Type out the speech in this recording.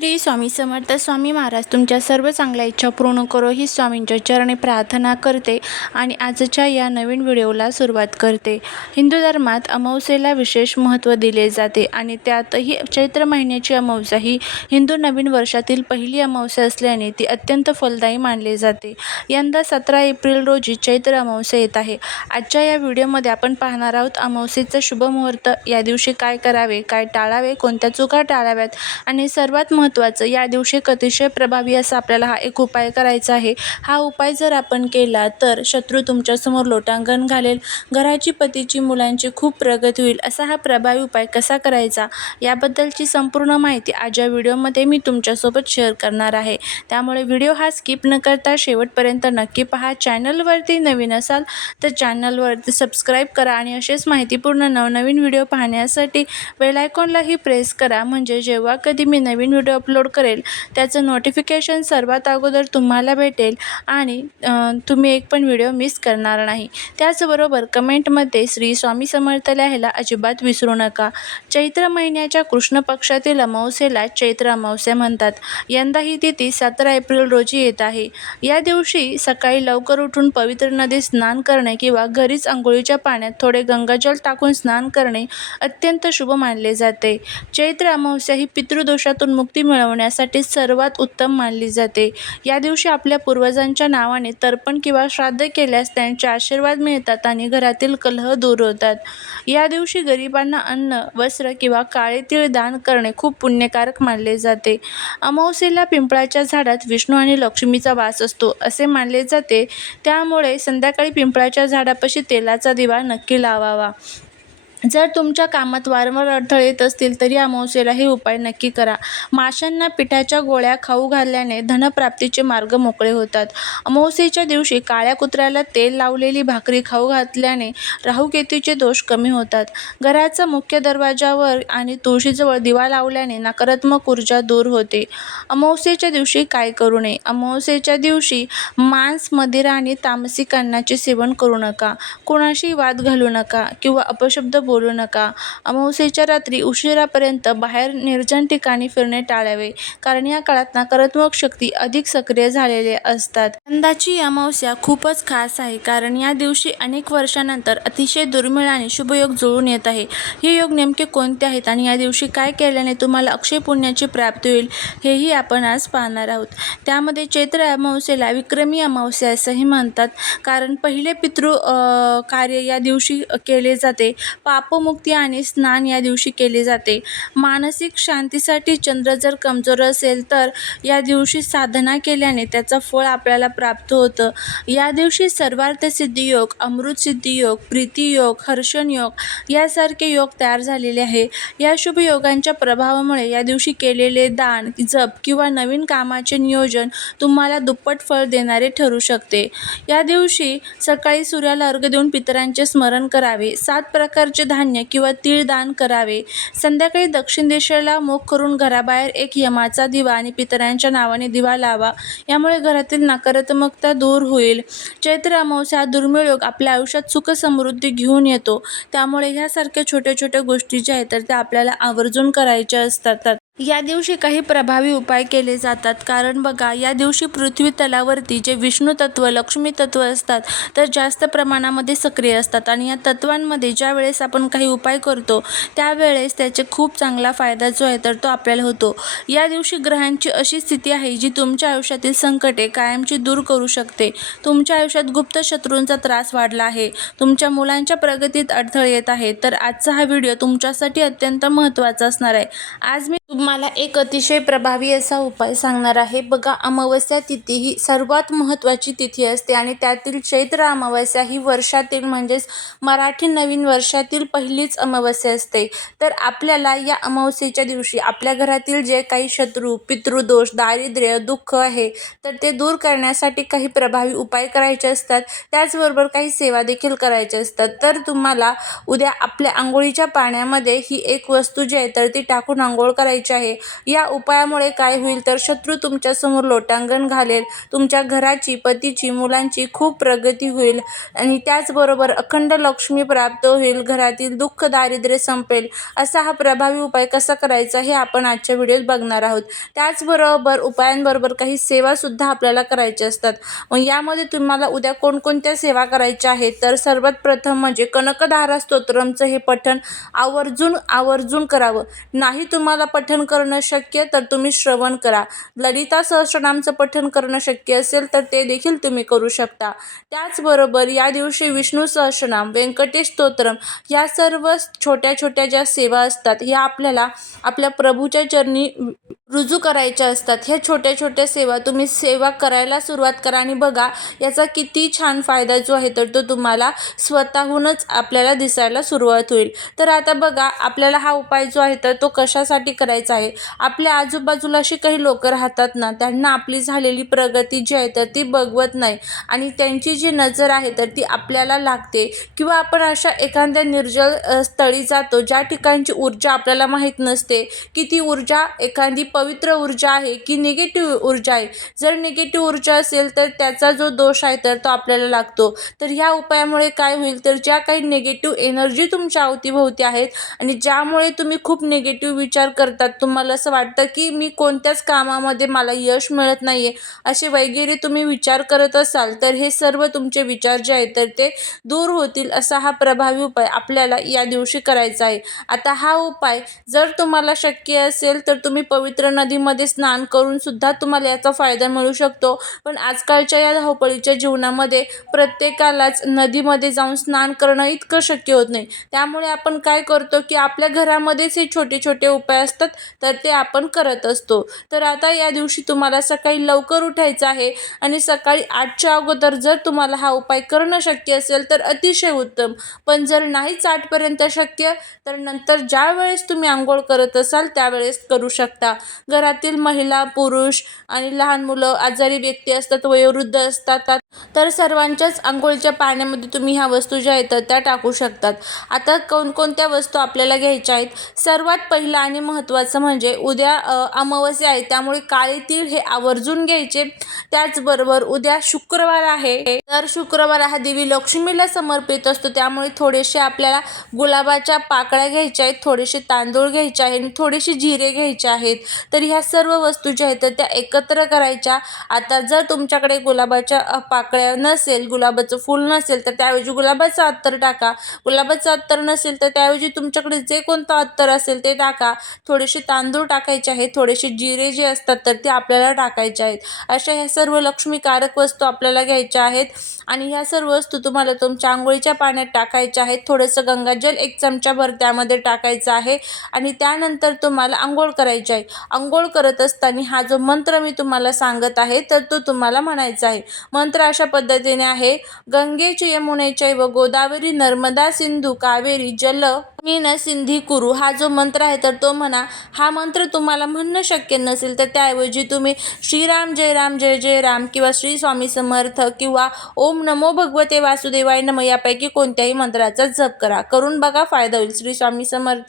श्री स्वामी समर्थ. स्वामी महाराज तुमच्या सर्व चांगल्या इच्छा पूर्ण करो ही स्वामींच्या चरणी प्रार्थना करते आणि आजच्या या नवीन व्हिडिओला सुरुवात करते. हिंदू धर्मात अमावस्येला विशेष महत्त्व दिले जाते आणि त्यातही चैत्र महिन्याची अमावस्या ही हिंदू नवीन वर्षातील पहिली अमावस्या असल्याने ती अत्यंत फलदायी मानली जाते. यंदा 17 एप्रिल रोजी चैत्र अमावस्या येत आहे. आजच्या या व्हिडिओमध्ये आपण पाहणार आहोत अमावस्येचा शुभ मुहूर्त, या दिवशी काय करावे, काय टाळावे, कोणत्या चुका टाळाव्यात आणि सर्वात महत्त्वाचं या दिवशी अतिशय प्रभावी असा आपल्याला हा एक उपाय करायचा आहे. हा उपाय जर आपण केला तर शत्रू तुमच्यासमोर लोटांगण घालेल, घराची, पतीची, मुलांची खूप प्रगती होईल. असा हा प्रभावी उपाय कसा करायचा याबद्दलची संपूर्ण माहिती आज या व्हिडिओमध्ये मी तुमच्यासोबत शेअर करणार आहे. त्यामुळे व्हिडिओ हा स्किप न करता शेवटपर्यंत नक्की पहा. चॅनलवरती नवीन असाल तर चॅनलवरती सबस्क्राईब करा आणि असेच माहितीपूर्ण नवनवीन व्हिडिओ पाहण्यासाठी बेल आयकॉनलाही प्रेस करा, म्हणजे जेव्हा कधी मी नवीन व्हिडिओ अपलोड करेल त्याचं नोटिफिकेशन सर्वात अगोदर तुम्हाला भेटेल आणि तुम्ही एक पण व्हिडिओ मिस करणार नाही. त्याचबरोबर कमेंटमध्ये श्री स्वामी समर्थ लिहायला अजिबात विसरू नका. चैत्र महिन्याच्या कृष्ण पक्षातील अमावस्येला चैत्र अमावस्या म्हणतात. यंदा ही तिथी 17 एप्रिल रोजी येत आहे. या दिवशी सकाळी लवकर उठून पवित्र नदीत स्नान करणे किंवा घरीच अंघोळीच्या पाण्यात थोडे गंगाजल टाकून स्नान करणे अत्यंत शुभ मानले जाते. चैत्र अमावस्या ही पितृदोषातून मुक्ती मिळवण्यासाठी सर्वात उत्तम मानली जाते. या दिवशी आपल्या पूर्वजांच्या नावाने तर्पण किंवा श्राद्ध केल्यास त्यांचे आशीर्वाद मिळतात आणि घरातील कलह दूर होतात. या दिवशी गरिबांना अन्न, वस्त्र किंवा काळे तीळ दान करणे खूप पुण्यकारक मानले जाते. अमावस्येला पिंपळाच्या झाडात विष्णू आणि लक्ष्मीचा वास असतो असे मानले जाते. त्यामुळे संध्याकाळी पिंपळाच्या झाडापाशी तेलाचा दिवा नक्की लावावा. जर तुमच्या कामात वारंवार अडथळे येत असतील तर या अमावस्येला हे उपाय नक्की करा. माशांना पिठाच्या गोळ्या खाऊ घालल्याने धनप्राप्तीचे मार्ग मोकळे होतात. अमावस्येच्या दिवशी काळ्या कुत्र्याला तेल लावलेली भाकरी खाऊ घातल्याने राहुकेतूचे दोष कमी होतात. घराचा मुख्य दरवाजावर आणि तुळशीजवळ दिवा लावल्याने नकारात्मक ऊर्जा दूर होते. अमावस्येच्या दिवशी काय करू नये? अमावस्येच्या दिवशी मांस, मदिरा आणि तामसिक अन्नाचे सेवन करू नका. कोणाशी वाद घालू नका किंवा अपशब्द बोलू नका. अमावस्येच्या रात्री उशिरापर्यंत बाहेर निर्जन ठिकाणी फिरणे टाळावे, कारण या काळात नकारात्मक शक्ती अधिक सक्रिय झालेल्या असतात. यंदाची अमावस्या खूपच खास आहे, कारण या दिवशी अनेक वर्षांनंतर अतिशय दुर्मिळ आणि शुभ योग जुळून येत आहे. हे योग नेमके कोणते आहेत आणि या दिवशी काय केल्याने तुम्हाला अक्षय पुण्याची प्राप्ती होईल हेही आपण आज पाहणार आहोत. त्यामध्ये चैत्र अमावस्येला विक्रमी अमावस्या असंही म्हणतात, कारण पहिले पितृ कार्य या दिवशी केले जाते. पापमुक्ती आणि स्नान या दिवशी केले जाते. मानसिक शांतीसाठी चंद्र जर कमजोर असेल तर या दिवशी साधना केल्याने त्याचं फळ आपल्याला प्राप्त होतं. या दिवशी सर्वार्थ सिद्धी योग, अमृत सिद्धी योग, प्रीती योग, हर्षण योग यासारखे योग तयार झालेले आहे. या शुभ योगांच्या प्रभावामुळे या दिवशी केलेले दान, जप किंवा नवीन कामाचे नियोजन तुम्हाला दुप्पट फळ देणारे ठरू शकते. या दिवशी सकाळी सूर्याला अर्घ्य देऊन पितरांचे स्मरण करावे. 7 प्रकारचे धान्य किंवा तीळ दान करावे. संध्याकाळी दक्षिण दिशेला मुख करून घराबाहेर एक यमाचा दिवा आणि पितरांच्या नावाने दिवा लावा. यामुळे घरातील नकारात्मकता दूर होईल. चैत्र अमावस्या हा दुर्मिळ योग आपल्या आयुष्यात सुख समृद्धी घेऊन येतो. त्यामुळे ह्यासारख्या छोट्या छोट्या गोष्टी ज्या आहेत तर त्या आपल्याला आवर्जून करायच्या असतात. या दिवशी काही प्रभावी उपाय केले जातात, कारण बघा, या दिवशी पृथ्वी तलावरती जे विष्णू तत्व, लक्ष्मी तत्व असतात तर जास्त प्रमाणामध्ये सक्रिय असतात आणि या तत्वांमध्ये ज्या वेळेस आपण काही उपाय करतो त्यावेळेस त्याचे खूप चांगला फायदा जो आहे तर तो आपल्याला होतो. या दिवशी ग्रहांची अशी स्थिती आहे जी तुमच्या आयुष्यातील संकटे कायमची दूर करू शकते. तुमच्या आयुष्यात गुप्त शत्रूंचा त्रास वाढला आहे, तुमच्या मुलांच्या प्रगतीत अडथळे येत आहेत, तर आजचा हा व्हिडिओ तुमच्यासाठी अत्यंत महत्त्वाचा असणार आहे. आज मी तुम्हाला एक अतिशय प्रभावी असा उपाय सांगणार आहे. बघा, अमावस्या तिथी ही सर्वात महत्त्वाची तिथी असते आणि त्यातील चैत्र अमावस्या ही वर्षातील म्हणजेच मराठी नवीन वर्षातील पहिलीच अमावस्या असते. तर आपल्याला या अमावस्येच्या दिवशी आपल्या घरातील जे काही शत्रू, पितृदोष, दारिद्र्य, दुःख आहे तर ते दूर करण्यासाठी काही प्रभावी उपाय करायचे असतात. त्याचबरोबर काही सेवा देखील करायच्या असतात. तर तुम्हाला उद्या आपल्या अंघोळीच्या पाण्यामध्ये ही एक वस्तू जी आहे तर ती टाकून अंघोळ करायची करायचे आहे. या उपायामुळे काय होईल तर शत्रू तुमच्यासमोर लोटांगण घालेल, तुमच्या घराची, पतीची, मुलांची खूप प्रगती होईल आणि त्याचबरोबर अखंड लक्ष्मी प्राप्त होईल. घरातील दुःख दारिद्र्य संपेल. असा हा प्रभावी उपाय कसा करायचा हे आपण आजच्या व्हिडिओत बघणार आहोत. त्याचबरोबर उपायांबरोबर काही सेवासुद्धा आपल्याला करायच्या असतात. मग यामध्ये तुम्हाला उद्या कोणकोणत्या सेवा करायच्या आहेत तर सर्वात प्रथम म्हणजे कनकधारा स्तोत्रमचं हे पठण आवर्जून करावं. नाही तुम्हाला पठण करणं शक्य तर तुम्ही श्रवण करा. ललिता सहस्रनामचं पठण करणं शक्य असेल तर ते देखील तुम्ही करू शकता. त्याचबरोबर या दिवशी विष्णू सहस्रनाम, व्यंकटेश स्तोत्रम या सर्व छोट्या छोट्या ज्या सेवा असतात ह्या आपल्याला आपल्या प्रभूच्या चरणी रुजू करायच्या असतात. ह्या छोट्या छोट्या सेवा करायला सुरुवात करा आणि बघा याचा किती छान फायदा जो आहे तर तो तुम्हाला स्वतःहूनच आपल्याला दिसायला सुरुवात होईल. तर आता बघा आपल्याला हा उपाय जो आहे तर तो कशासाठी करायचा आहे. आपल्या आजूबाजूला अशी काही लोक राहतात ना, त्यांना आपली झालेली प्रगती जी आहे तर ती बघवत नाही आणि त्यांची जी नजर आहे तर ती आपल्याला लागते किंवा आपण अशा एखाद्या निर्जल स्थळी जातो ज्या ठिकाणची ऊर्जा आपल्याला माहीत नसते की ती ऊर्जा एखादी पवित्र ऊर्जा आहे की निगेटिव्ह ऊर्जा आहे. जर निगेटिव्ह ऊर्जा असेल तर त्याचा जो दोष आहे तर तो आपल्याला लागतो. तर ह्या उपायामुळे काय होईल तर ज्या काही निगेटिव्ह एनर्जी तुमच्या अवतीभोवती आहेत आणि ज्यामुळे तुम्ही खूप निगेटिव्ह विचार करतात, तुम्हाला असं वाटतं की मी कोणत्याच कामामध्ये मला यश मिळत नाहीये असे वगैरे तुम्ही विचार करत असाल तर हे सर्व तुमचे विचार जे आहेत तर ते दूर होतील. असा हा प्रभावी उपाय आपल्याला या दिवशी करायचा आहे. आता हा उपाय जर तुम्हाला शक्य असेल तर तुम्ही पवित्र नदीमध्ये स्नान करून सुद्धा तुम्हाला याचा फायदा मिळू शकतो. पण आजकालच्या या धावपळीच्या जीवनामध्ये प्रत्येकालाच नदीमध्ये जाऊन स्नान करणं इतकं शक्य होत नाही. त्यामुळे आपण काय करतो की आपल्या घरामध्येच हे छोटे छोटे उपाय असतात तर ते आपण करत असतो. तर आता या दिवशी तुम्हाला सकाळी लवकर उठायचं आहे आणि सकाळी 8च्या अगोदर जर तुम्हाला हा उपाय करणं शक्य असेल तर अतिशय उत्तम. पण जर नाहीच 8पर्यंत शक्य तर नंतर ज्या वेळेस तुम्ही आंघोळ करत असाल त्यावेळेस करू शकता. घरातील महिला, पुरुष आणि लहान मुलं, आजारी व्यक्ती असतात, वयोवृद्ध असतात तर सर्वांच्याच आंघोळीच्या पाण्यामध्ये तुम्ही ह्या वस्तू ज्या आहेत त्या टाकू शकतात. आता कोणकोणत्या वस्तू आपल्याला घ्यायच्या आहेत. सर्वात पहिलं आणि महत्त्वाचं म्हणजे उद्या अमावस्या आहे त्यामुळे काळे तीळ हे आवर्जून घ्यायचे. त्याचबरोबर उद्या शुक्रवार आहे तर शुक्रवार हा देवी लक्ष्मीला समर्पित असतो त्यामुळे थोडेसे आपल्याला गुलाबाच्या पाकळ्या घ्यायच्या आहेत, थोडेसे तांदूळ घ्यायचे आहेत आणि थोडेसे जिरे घ्यायचे आहेत. तर ह्या सर्व वस्तू ज्या आहेत त्या एकत्र करायच्या. आता जर तुमच्याकडे गुलाबाच्या पाकळ्या नसेल, गुलाबाचं फूल नसेल तर त्याऐवजी गुलाबाचं अत्तर टाका. गुलाबाचं अत्तर नसेल तर त्याऐवजी तुमच्याकडे जे कोणतं अत्तर असेल ते टाका. थोडेसे तांदूळ टाकायचे आहेत, थोडेसे जिरे जे असतात तर ते आपल्याला टाकायचे आहेत. अशा ह्या सर्व लक्ष्मीकारक वस्तू आपल्याला घ्यायच्या आहेत आणि ह्या सर्व वस्तू तुम्हाला तुमच्या आंघोळीच्या पाण्यात टाकायच्या आहेत. थोडंसं गंगाजल 1 चमचाभर त्यामध्ये टाकायचं आहे आणि त्यानंतर तुम्हाला आंघोळ करायची आहे. आंघोळ करत असताना हा जो मंत्र मी तुम्हाला सांगत आहे तर तो तुम्हाला म्हणायचा आहे. मंत्र अशा पद्धतीने आहे. गंगेच यमुनेचैव गोदावरी नर्मदा सिंधू कावेरी जलस्मिन् सिन्धी कुरु. हा जो मंत्र आहे तर तो म्हणा. हा मंत्र तुम्हाला म्हणणं शक्य नसेल तर त्याऐवजी तुम्ही श्रीराम जय राम जय जय राम किंवा श्री स्वामी समर्थ किंवा ओम नमो भगवते वासुदेवाय नमः यापैकी कोणत्याही मंत्राचा जप करा. करून बघा, फायदा होईल. श्री स्वामी समर्थ.